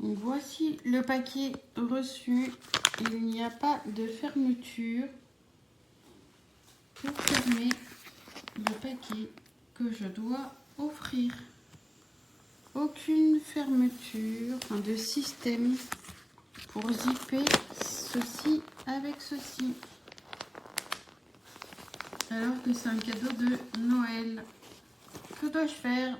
Donc voici le paquet reçu. Il n'y a pas de fermeture pour fermer le paquet que je dois offrir. Aucune fermeture, de système pour zipper ceci avec ceci. Alors que c'est un cadeau de Noël. Que dois-je faire ?